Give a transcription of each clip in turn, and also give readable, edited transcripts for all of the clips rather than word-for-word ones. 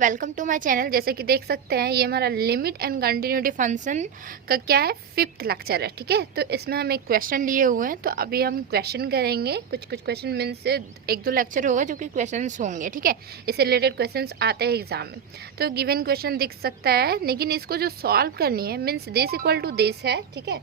Welcome to my channel. जैसे कि देख सकते हैं ये हमारा लिमिट एंड कंटिन्यूटी फंक्शन का क्या है, 5th लेक्चर है। ठीक है, तो इसमें हम एक क्वेश्चन लिए हुए हैं, तो अभी हम क्वेश्चन करेंगे। कुछ क्वेश्चन मीन्स 1-2 लेक्चर होगा जो कि क्वेश्चंस होंगे। ठीक है, इससे रिलेटेड क्वेश्चंस आते हैं एग्जाम में। तो गिवन क्वेश्चन दिख सकता है, लेकिन इसको जो सॉल्व करनी है means this equal to this है। ठीक है,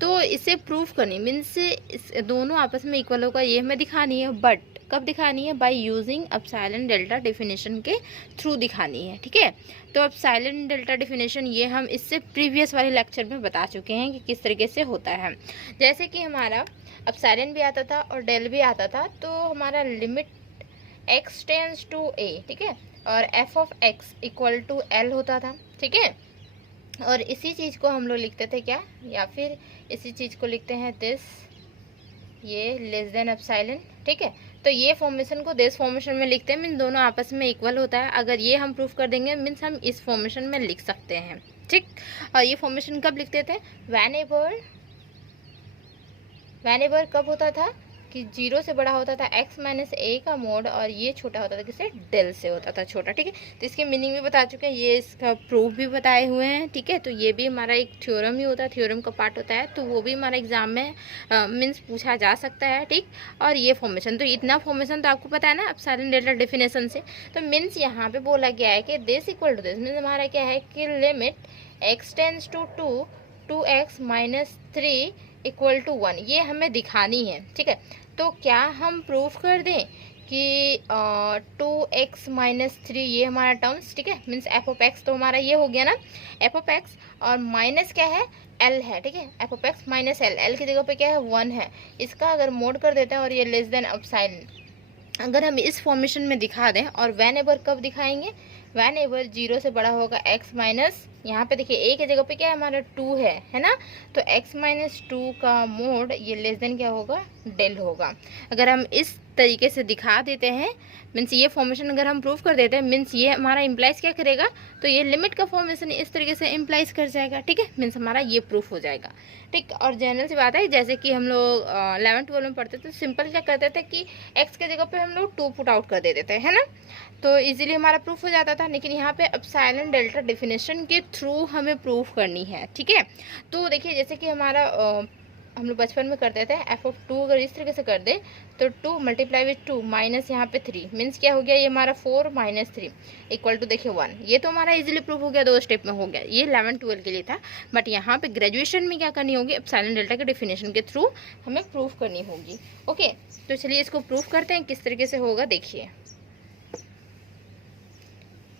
तो इसे प्रूफ करनी मीन्स दोनों आपस में इक्वल होगा, ये हमें दिखानी है। बट कब दिखानी है? By using epsilon delta definition के थ्रू दिखानी है। ठीक है, तो एप्सिलॉन डेल्टा डेफिनेशन ये हम इससे प्रीवियस वाले लेक्चर में बता चुके हैं कि किस तरीके से होता है। जैसे कि हमारा एप्सिलॉन भी आता था और डेल भी आता था, तो हमारा limit x tends to a, ठीक है, और f of x equal to l होता था। ठीक है, और इसी चीज़ को हम लोग लिखते थे क्या, या फिर इसी चीज़ को लिखते हैं दिस, ये लेस देन एप्सिलॉन। ठीक है, तो ये फॉर्मेशन को दिस फॉर्मेशन में लिखते हैं, मीन दोनों आपस में इक्वल होता है। अगर ये हम प्रूफ कर देंगे मीन्स हम इस फॉर्मेशन में लिख सकते हैं। ठीक, और ये फॉर्मेशन कब लिखते थे? वैन एवर कब होता था कि 0 से बड़ा होता था x माइनस a का मोड, और ये छोटा होता था किससे? डेल से होता था छोटा। ठीक है, तो इसकी मीनिंग भी बता चुके हैं, ये इसका प्रूफ भी बताए हुए हैं। ठीक है, तो ये भी हमारा एक थ्योरम ही होता है, थ्योरम का पार्ट होता है, तो वो भी हमारा एग्जाम में मीन्स पूछा जा सकता है। ठीक, और ये फॉर्मेशन, तो इतना फॉर्मेशन तो आपको पता है ना एप्सिलॉन डेल्टा डेफिनेशन से। तो मीन्स यहाँ पे बोला गया है कि this equal to this, means हमारा क्या है कि limit x tends to 2x minus 3 equal to 1, ये हमें दिखानी है। ठीक है, तो क्या हम प्रूफ कर दें कि 2x माइनस 3 ये हमारा टर्म्स, ठीक है, मीन्स एफ ऑफ एक्स तो हमारा ये हो गया ना, एफ ऑफ एक्स, और माइनस क्या है? एल है। ठीक है, f of x minus L, L की जगह पे क्या है? 1 है। इसका अगर मोड कर देते हैं और ये लेस देन एप्सिलॉन, अगर हम इस फॉर्मेशन में दिखा दें, और वैन एवर कब दिखाएंगे? वैन एवर 0 से बड़ा होगा x माइनस, यहाँ पे देखिए a के जगह पे क्या है हमारा 2 है ना, तो x माइनस 2 का मोड ये लेस देन क्या होगा? डेल होगा। अगर हम इस तरीके से दिखा देते हैं मीन्स ये फॉर्मेशन अगर हम प्रूफ कर देते हैं, मीन्स ये हमारा इम्प्लाइज क्या करेगा? तो ये लिमिट का फॉर्मेशन इस तरीके से इम्प्लाइज कर जाएगा। ठीक है, मीन्स हमारा ये प्रूफ हो जाएगा। ठीक, और जनरल सी बात है, जैसे कि हम लोग 11th-12 में पढ़ते थे, सिंपल क्या करते थे कि x के जगह पे हम लोग 2 पुट आउट कर देते थे, है ना, तो इजीली हमारा प्रूफ हो जाता था। लेकिन यहाँ पे एप्सिलॉन डेल्टा डेफिनेशन के थ्रू हमें प्रूफ करनी है। ठीक है, तो देखिए जैसे कि हमारा हम लोग बचपन में करते थे, एफ ऑफ 2 अगर इस तरीके से कर दे तो 2 मल्टीप्लाई विथ 2 माइनस यहाँ पे 3, मीन्स क्या हो गया? ये हमारा 4 माइनस 3 इक्वल टू देखिए 1। ये तो हमारा इजीली प्रूफ हो गया, 2 स्टेप में हो गया। ये 11-12 के लिए था, बट यहाँ पे ग्रेजुएशन में क्या करनी होगी? एप्सिलॉन डेल्टा के डेफिनेशन के थ्रू हमें प्रूफ करनी होगी। ओके, तो चलिए इसको प्रूफ करते हैं, किस तरीके से होगा देखिए।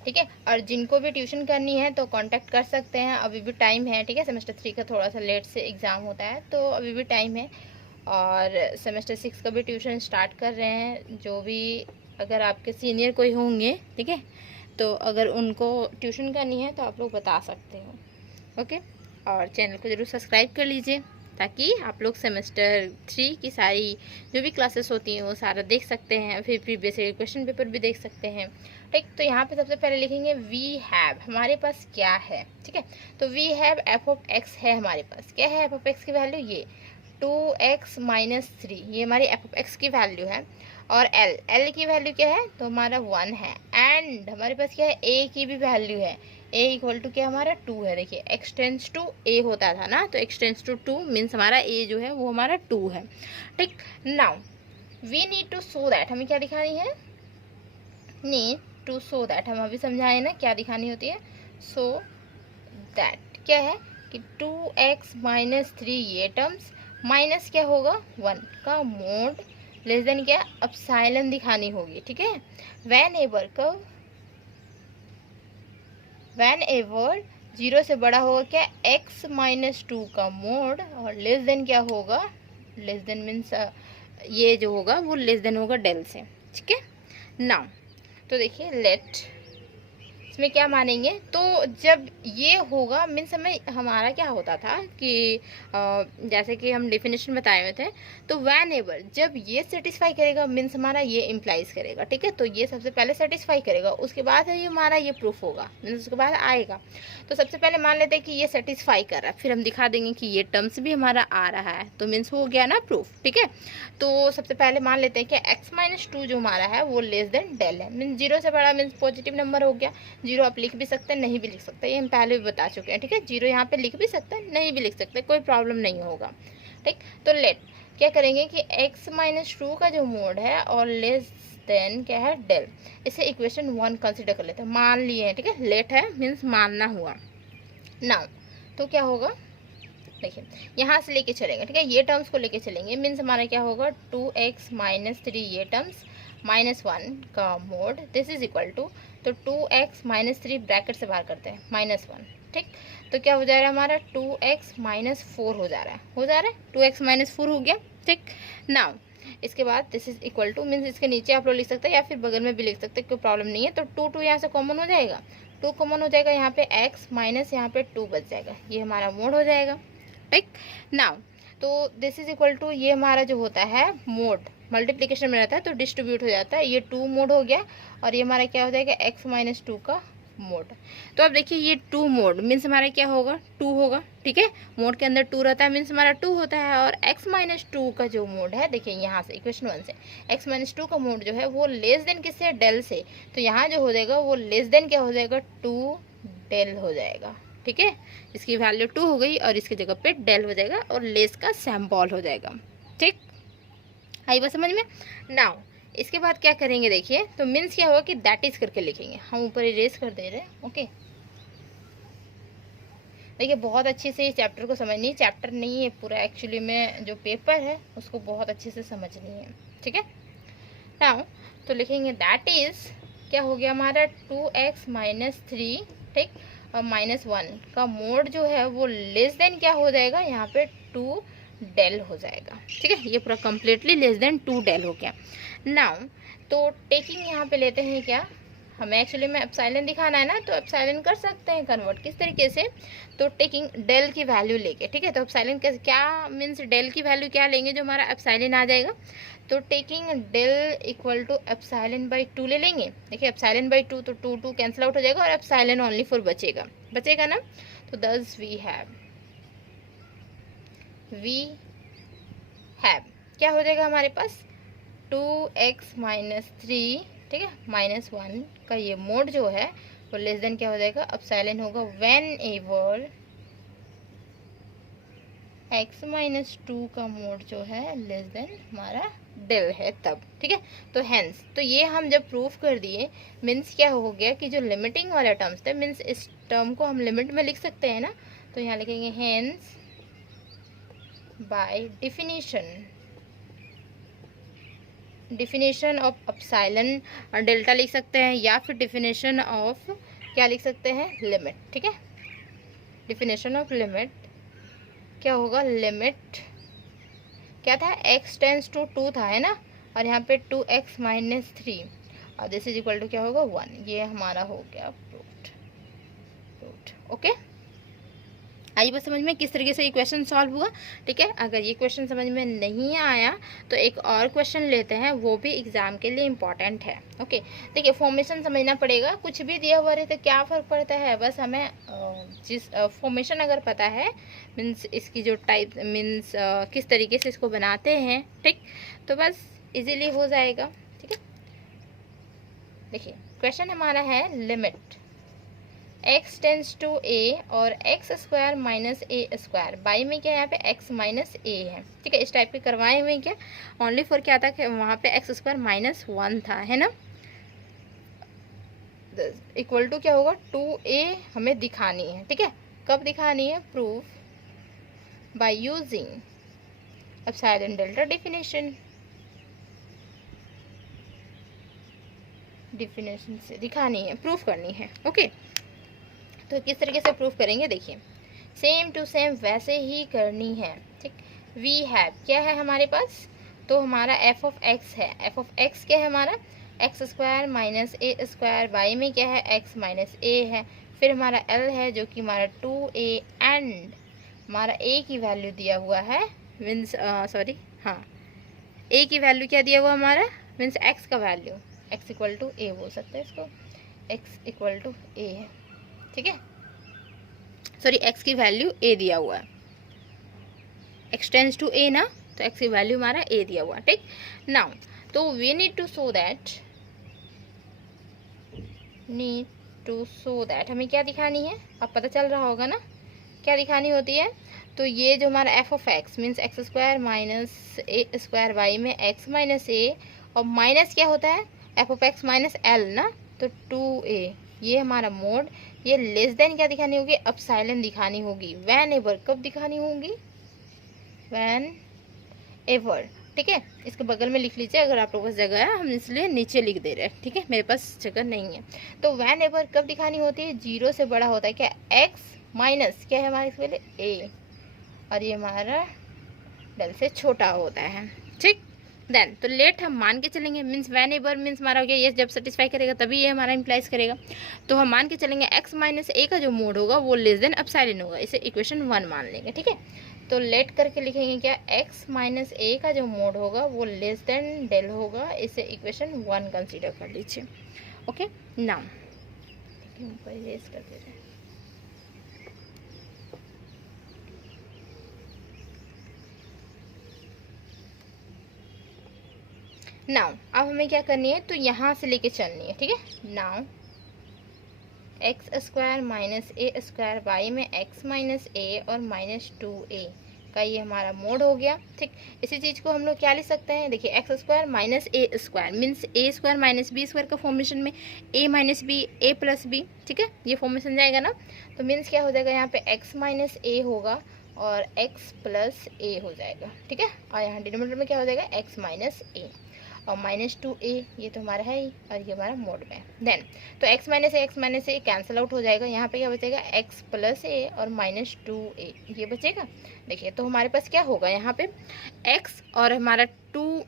ठीक है, और जिनको भी ट्यूशन करनी है तो कांटेक्ट कर सकते हैं, अभी भी टाइम है। ठीक है, सेमेस्टर 3 का थोड़ा सा लेट से एग्ज़ाम होता है, तो अभी भी टाइम है। और सेमेस्टर 6 का भी ट्यूशन स्टार्ट कर रहे हैं, जो भी अगर आपके सीनियर कोई होंगे, ठीक है, तो अगर उनको ट्यूशन करनी है तो आप लोग बता सकते हो। ओके, और चैनल को ज़रूर सब्सक्राइब कर लीजिए, ताकि आप लोग सेमेस्टर 3 की सारी जो भी क्लासेस होती हैं वो सारा देख सकते हैं, फिर प्रीवियस क्वेश्चन पेपर भी देख सकते हैं। ठीक, तो यहाँ पे सबसे पहले लिखेंगे वी हैव, हमारे पास क्या है। ठीक है, तो we have f of x है हमारे पास। क्या है एफ ऑफ एक्स की वैल्यू? ये 2x माइनस 3, ये हमारी एफ ऑफ एक्स की वैल्यू है। और एल की वैल्यू क्या है? तो हमारा 1 है। एंड हमारे पास क्या है? ए की भी वैल्यू है, ए इक्वल टू क्या हमारा 2 है। देखिए x टेंस टू ए होता था ना, तो x टेंस टू 2 मीन्स हमारा ए जो है वो हमारा 2 है। ठीक, now we need to show that, हमें क्या दिखानी है? नीड टू शो दैट, हम अभी समझाए ना क्या दिखानी होती है? सो दैट क्या है कि 2x माइनस 3 ये टर्म्स माइनस क्या होगा? 1 का मोड लेस देन क्या? एप्सिलॉन दिखानी होगी। ठीक है, वैन एवर कब? वैन एवर 0 से बड़ा होगा क्या? x माइनस 2 का मोड, और लेस देन क्या होगा? लेस देन मीन्स ये जो होगा वो लेस देन होगा डेल से। ठीक है, नाउ तो देखिए लेट इसमें क्या मानेंगे, तो जब ये होगा मीन्स हमारा क्या होता था कि जैसे कि हम डेफिनेशन बताए हुए थे, तो वैन एवर जब ये सेटिस्फाई करेगा मीन्स हमारा ये इम्प्लाइज करेगा, ठीक है। तो ये सबसे पहले सेटिस्फाई करेगा, उसके बाद ये हमारा ये प्रूफ होगा, मीन्स उसके बाद आएगा। तो सबसे पहले मान लेते हैं कि ये सेटिस्फाई कर रहा है, फिर हम दिखा देंगे कि ये टर्म्स भी हमारा आ रहा है, तो मीन्स हो गया ना प्रूफ, ठीक है। तो सबसे पहले मान लेते हैं कि x-2 जो हमारा है वो लेस देन डेल है, मीन्स 0 से बड़ा मीन्स पॉजिटिव नंबर हो गया। 0 आप लिख भी सकते हैं, नहीं भी लिख सकते, ये हम पहले भी बता चुके हैं, ठीक है। 0 यहाँ पे लिख भी सकते हैं, नहीं भी लिख सकते, कोई प्रॉब्लम नहीं होगा, ठीक। तो लेट क्या करेंगे कि x-2 का जो मोड है और लेस देन क्या है डेल, इसे इक्वेशन 1 कंसिडर कर लेते हैं, मान लिए हैं, ठीक है। लेट है मीन्स मानना हुआ। नाउ तो क्या होगा, देखिए यहाँ से लेके चलेंगे, ठीक है, ये टर्म्स को लेके चलेंगे, मीन्स हमारा क्या होगा 2x-3 ये टर्म्स -1 का mod, this is equal to, तो 2x-3 ब्रैकेट से बाहर करते हैं -1, ठीक। तो क्या हो जा रहा है हमारा 2x-4 हो जा रहा है 2x-4 हो गया, ठीक। नाउ इसके बाद this is equal two means इसके नीचे आप लोग लिख सकते हैं या फिर बगल में भी लिख सकते हैं, कोई प्रॉब्लम नहीं है। तो 2 यहाँ से कॉमन हो जाएगा, 2 कॉमन हो जाएगा, यहाँ पे x माइनस यहाँ पे 2 बच जाएगा, ये हमारा मोड हो जाएगा, ठीक। नाउ तो दिस इज इक्वल टू, ये हमारा जो होता है मोड मल्टीप्लिकेशन में रहता है तो डिस्ट्रीब्यूट हो जाता है, ये 2 मोड हो गया, और ये हमारा क्या हो जाएगा x-2 का मोड। तो अब देखिए ये 2 मोड मीन्स हमारा क्या होगा 2 होगा, ठीक है। मोड के अंदर 2 रहता है मीन्स हमारा 2 होता है, और x-2 का जो मोड है, देखिए यहाँ से इक्वेशन 1 से x-2 का मोड जो है वो लेस देन किससे, डेल से, तो यहाँ जो हो जाएगा वो लेस देन क्या हो जाएगा 2 डेल हो जाएगा, ठीक है। इसकी वैल्यू 2 हो गई और इसकी जगह पे डेल हो जाएगा और लेस का सिंबल हो जाएगा, ठीक। आई बात समझ में। नाउ इसके बाद क्या करेंगे, देखिए तो मीन्स क्या होगा कि दैट इज करके लिखेंगे, हम ऊपर इरेज कर दे रहे हैं, ओके। देखिए बहुत अच्छे से इस चैप्टर को समझनी, चैप्टर नहीं है पूरा एक्चुअली में, जो पेपर है उसको बहुत अच्छे से समझनी है, ठीक है। नाउ तो लिखेंगे दैट इज क्या हो गया हमारा 2x-3, ठीक, और -1 का मोड जो है वो लेस देन क्या हो जाएगा, यहाँ पे 2 डेल हो जाएगा, ठीक है। ये पूरा कम्प्लीटली लेस देन 2 डेल हो गया। नाउ तो टेकिंग यहाँ पे लेते हैं क्या, हमें एक्चुअली में एप्सिलॉन दिखाना है ना, तो एप्सिलॉन कर सकते हैं कन्वर्ट, किस तरीके से, तो टेकिंग डेल की वैल्यू लेके, ठीक है। तो एप्सिलॉन क्या मीन्स डेल की वैल्यू क्या लेंगे, जो हमारा एप्सिलॉन आ जाएगा, तो taking del equal to epsilon by 2 ले लेंगे। देखिए एप्सिलॉन बाई 2 तो 2 कैंसिल आउट हो जाएगा और एप्सिलॉन ओनली 4 बचेगा ना। तो दस वी हैव क्या हो जाएगा हमारे पास 2x-3, ठीक है, -1 का ये मोड जो है वो लेस देन क्या हो जाएगा, एप्सिलॉन होगा व्हेन एवर x-2 का मोड जो है लेस देन हमारा डेल है तब, ठीक है। तो हेंस तो ये हम जब प्रूफ कर दिए मीन्स क्या हो गया कि जो लिमिटिंग वाला टर्म्स थे, मीन्स इस टर्म को हम लिमिट में लिख सकते हैं ना, तो यहाँ लिखेंगे hence by definition of epsilon delta लिख सकते हैं, या फिर डिफिनेशन ऑफ क्या लिख सकते हैं, लिमिट, ठीक है। डिफिनेशन ऑफ लिमिट क्या होगा, लिमिट क्या था, x टेंस टू 2 था, है ना, और यहाँ पे 2x-3 और दिस इज इक्वल टू क्या होगा 1, ये हमारा हो गया प्रूव्ड, ओके। आई बात समझ में किस तरीके से ये क्वेश्चन सॉल्व हुआ, ठीक है। अगर ये क्वेश्चन समझ में नहीं आया तो एक और क्वेश्चन लेते हैं, वो भी एग्जाम के लिए इम्पॉर्टेंट है, ओके। देखिए फॉर्मेशन समझना पड़ेगा, कुछ भी दिया हुआ रहे तो क्या फ़र्क पड़ता है, बस हमें जिस फॉर्मेशन अगर पता है मीन्स इसकी जो टाइप मीन्स किस तरीके से इसको बनाते हैं, ठीक, तो बस इजीली हो जाएगा, ठीक है। देखिए क्वेश्चन हमारा है limit x tends to a और x² माइनस a² बाई में क्या यहाँ पे x माइनस a है, ठीक है। इस टाइप के करवाए हुए क्या, ओनली फॉर क्या था कि वहाँ पे x² -1 था, है ना, इक्वल टू क्या होगा 2a हमें दिखानी है, ठीक है। कब दिखानी है, proof by using epsilon delta definition से दिखानी है, प्रूफ करनी है, ओके। तो किस तरीके से प्रूफ करेंगे, देखिए सेम टू सेम वैसे ही करनी है, ठीक। वी हैव क्या है हमारे पास, तो हमारा f ऑफ x है, f ऑफ x क्या है हमारा x square minus a square, y में क्या है एक्स माइनस ए है, फिर हमारा एल है जो कि हमारा 2a एंड हमारा ए की वैल्यू दिया हुआ है मीन्स ए की वैल्यू क्या दिया हुआ हमारा मीन्स एक्स का वैल्यू, एक्स इक्वल टू ए बोल सकते हैं इसको, एक्स इक्वल टू ए है, ठीक है, सॉरी एक्स की वैल्यू ए दिया हुआ है, एक्स टेंड्स टू ए ना, तो एक्स की वैल्यू हमारा ए दिया हुआ है, ठीक। नाउ तो we need to show that हमें क्या दिखानी है, अब पता चल रहा होगा ना क्या दिखानी होती है। तो ये जो हमारा f of x means x square minus a square y में एक्स माइनस ए, और माइनस क्या होता है f of x minus l ना, तो 2a, ये हमारा मोड, ये लेस देन क्या दिखानी होगी अपसाइलन दिखानी होगी, वैन एवर कब दिखानी होगी, वैन एवर, ठीक है। इसके बगल में लिख लीजिए अगर आप लोगों के पास जगह है, हम इसलिए नीचे लिख दे रहे हैं, ठीक है, मेरे पास जगह नहीं है। तो वैन एवर कब दिखानी होती है, 0 से बड़ा होता है क्या एक्स माइनस क्या है हमारे इसके पहले ए, और ये हमारा डेल से छोटा होता है, ठीक। देन तो लेट हम मान के चलेंगे मीन्स वैन एवर मीन्स हमारा हो गया ये जब सेटिस्फाई करेगा तभी ये हमारा इम्प्लाइज करेगा, तो हम मान के चलेंगे एक्स माइनस ए का जो मोड होगा वो लेस देन अपसाइलन होगा, इसे इक्वेशन 1 मान लेंगे, ठीक है। तो लेट करके लिखेंगे क्या एक्स माइनस ए का जो मोड होगा वो लेस देन डेल होगा, इसे इक्वेशन 1 कंसीडर कर लीजिए, ओके। नाउ ऊपर इरेज कर दे रहे हैं, नाउ अब हमें क्या करनी है, तो यहाँ से लेके चलनी है, ठीक है। Now x square minus a square y में एक्स माइनस ए और माइनस 2a का ये हमारा मोड हो गया, ठीक। इसी चीज़ को हम लोग क्या लिख सकते हैं, देखिए x square minus a square means A square minus B square का फॉर्मेशन में ए माइनस बी ए प्लस बी, ठीक है, ये फॉर्मेशन जाएगा ना, तो मीन्स क्या हो जाएगा यहाँ पे एक्स माइनस ए होगा और एक्स प्लस ए हो जाएगा, ठीक है, और यहाँ डिनोमिनेटर में क्या हो जाएगा एक्स माइनस ए और माइनस 2a, ये तो हमारा है ही और ये हमारा मोड में है। देन तो x माइनस ए कैंसिल आउट हो जाएगा, यहाँ पे क्या बचेगा x प्लस ए और माइनस 2a ये बचेगा। देखिए तो हमारे पास क्या होगा यहाँ पे x और हमारा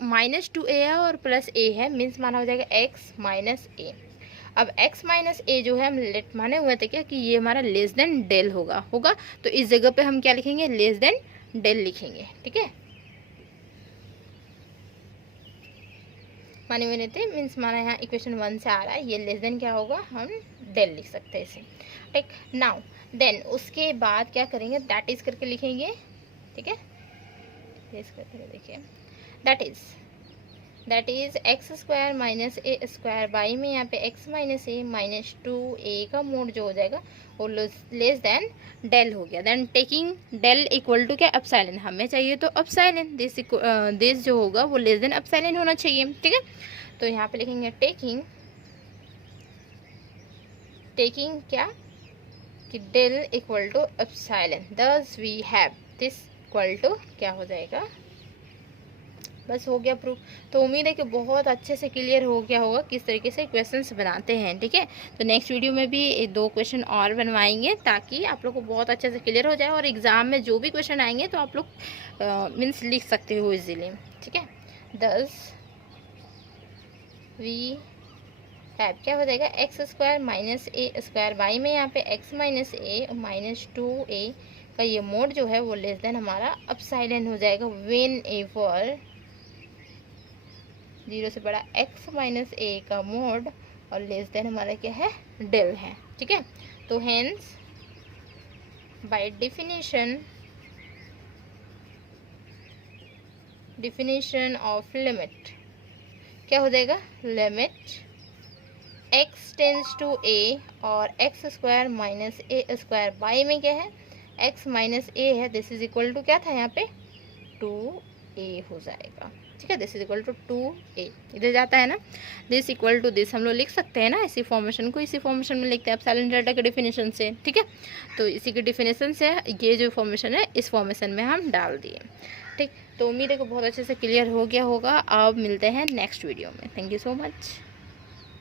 माइनस 2a है और प्लस a है मीन्स माना हो जाएगा x माइनस ए। अब x माइनस ए जो है हम लेट माने हुए थे क्या कि ये हमारा लेस देन डेल होगा, तो इस जगह पे हम क्या लिखेंगे लेस देन डेल लिखेंगे, ठीक है, माने हुए थे मीन्स माना यहाँ इक्वेशन 1 से आ रहा है, ये लेस देन क्या होगा हम डेल लिख सकते हैं इसे, ठीक। नाउ देन उसके बाद क्या करेंगे दैट इज करके लिखेंगे, ठीक है, देखिए that is x square minus a square y में यहाँ पे एक्स माइनस ए माइनस 2a का मोड जो हो जाएगा वो लेस देन डेल हो गया। Then taking del equal to क्या अपसाइलन, हमें चाहिए तो अपसाइलन, दिस जो होगा वो लेस देन अपसाइलन होना चाहिए, ठीक है। तो यहाँ पे लिखेंगे टेकिंग क्या कि del equal to epsilon, thus we have this equal to क्या हो जाएगा, बस हो गया प्रूफ। तो उम्मीद है कि बहुत अच्छे से क्लियर हो गया होगा किस तरीके से क्वेश्चंस बनाते हैं, ठीक है। तो नेक्स्ट वीडियो में भी 2 क्वेश्चन और बनवाएंगे ताकि आप लोग को बहुत अच्छे से क्लियर हो जाए और एग्ज़ाम में जो भी क्वेश्चन आएंगे तो आप लोग मीन्स लिख सकते हो इजीली, ठीक है। 10 वी हैव क्या हो जाएगा x square minus a square y में यहाँ पे एक्स माइनस ए और माइनस 2a का ये मोड जो है वो लेस देन हमारा अपसाइलन हो जाएगा व्हेन एवर 0 से बड़ा x माइनस ए का मोड और लेस देन हमारा क्या है डेल है, ठीक है। तो hence by definition of limit क्या हो जाएगा, limit x tends to a और x square minus a square y में क्या है x माइनस ए है, दिस इज इक्वल टू क्या था यहाँ पे 2a हो जाएगा, ठीक है। This is equal to 2a, इधर जाता है ना, दिस इक्वल टू दिस हम लोग लिख सकते हैं ना, इसी फॉर्मेशन को इसी फॉर्मेशन में लिखते हैं एप्सिलॉन डेल्टा के डिफिनेशन से, ठीक है। तो इसी के डिफिनेशन से ये जो फॉर्मेशन है इस फॉर्मेशन में हम डाल दिए, ठीक। तो उम्मीद है कि बहुत अच्छे से क्लियर हो गया होगा। अब मिलते हैं नेक्स्ट वीडियो में, थैंक यू सो मच।